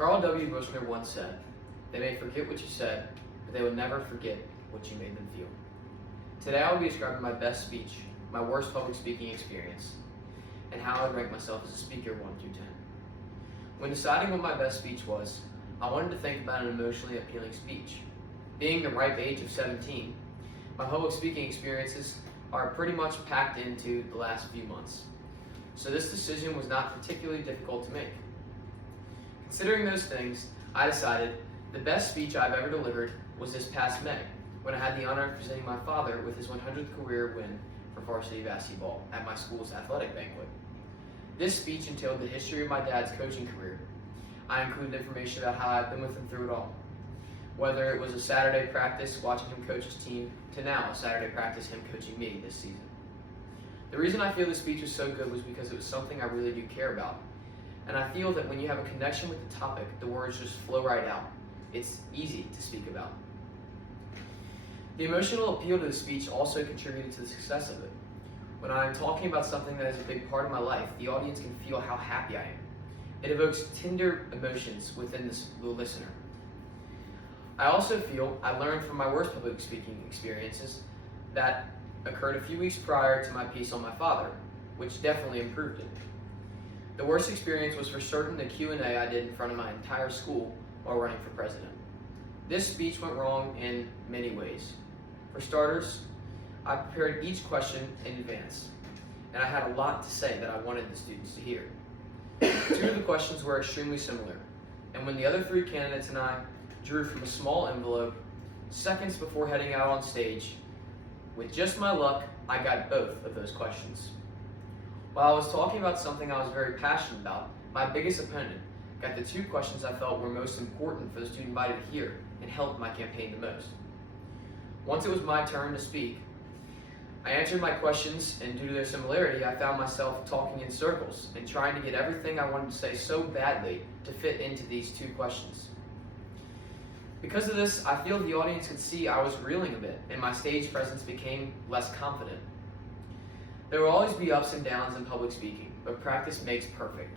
Carl W. Bushner once said, "They may forget what you said, but they will never forget what you made them feel." Today I will be describing my best speech, my worst public speaking experience, and how I would rank myself as a speaker 1 through 10. When deciding what my best speech was, I wanted to think about an emotionally appealing speech. Being the ripe age of 17, my public speaking experiences are pretty much packed into the last few months. So this decision was not particularly difficult to make. Considering those things, I decided the best speech I've ever delivered was this past May, when I had the honor of presenting my father with his 100th career win for varsity basketball at my school's athletic banquet. This speech entailed the history of my dad's coaching career. I included information about how I've been with him through it all. Whether it was a Saturday practice watching him coach his team, to now a Saturday practice him coaching me this season. The reason I feel this speech was so good was because it was something I really do care about. And I feel that when you have a connection with the topic, the words just flow right out. It's easy to speak about. The emotional appeal to the speech also contributed to the success of it. When I'm talking about something that is a big part of my life, the audience can feel how happy I am. It evokes tender emotions within the listener. I also feel I learned from my worst public speaking experiences that occurred a few weeks prior to my piece on my father, which definitely improved it. The worst experience was for certain the Q&A I did in front of my entire school while running for president. This speech went wrong in many ways. For starters, I prepared each question in advance, and I had a lot to say that I wanted the students to hear. 2 of the questions were extremely similar, and when the other 3 candidates and I drew from a small envelope, seconds before heading out on stage, with just my luck, I got both of those questions. While I was talking about something I was very passionate about, my biggest opponent got the 2 questions I felt were most important for the student body to hear and helped my campaign the most. Once it was my turn to speak, I answered my questions, and due to their similarity, I found myself talking in circles and trying to get everything I wanted to say so badly to fit into these 2 questions. Because of this, I feel the audience could see I was reeling a bit, and my stage presence became less confident. There will always be ups and downs in public speaking, but practice makes perfect,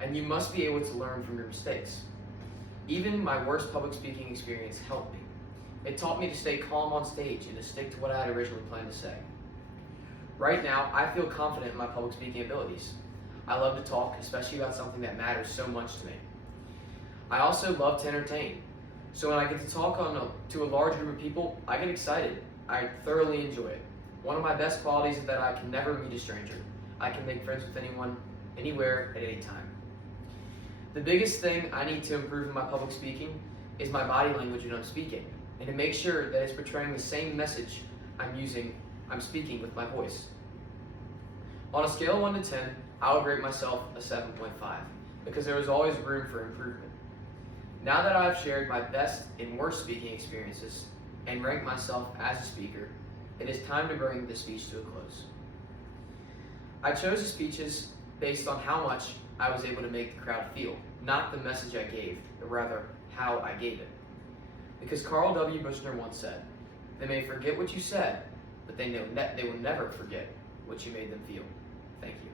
and you must be able to learn from your mistakes. Even my worst public speaking experience helped me. It taught me to stay calm on stage and to stick to what I had originally planned to say. Right now, I feel confident in my public speaking abilities. I love to talk, especially about something that matters so much to me. I also love to entertain. So when I get to talk to a large group of people, I get excited. I thoroughly enjoy it. One of my best qualities is that I can never meet a stranger. I can make friends with anyone, anywhere, at any time. The biggest thing I need to improve in my public speaking is my body language when I'm speaking, and to make sure that it's portraying the same message I'm speaking with my voice. On a scale of 1 to 10, I would rate myself a 7.5, because there is always room for improvement. Now that I've shared my best and worst speaking experiences and ranked myself as a speaker, it is time to bring the speech to a close. I chose the speeches based on how much I was able to make the crowd feel, not the message I gave, but rather how I gave it. Because Carl W. Bushner once said, "They may forget what you said, but they will never forget what you made them feel." Thank you.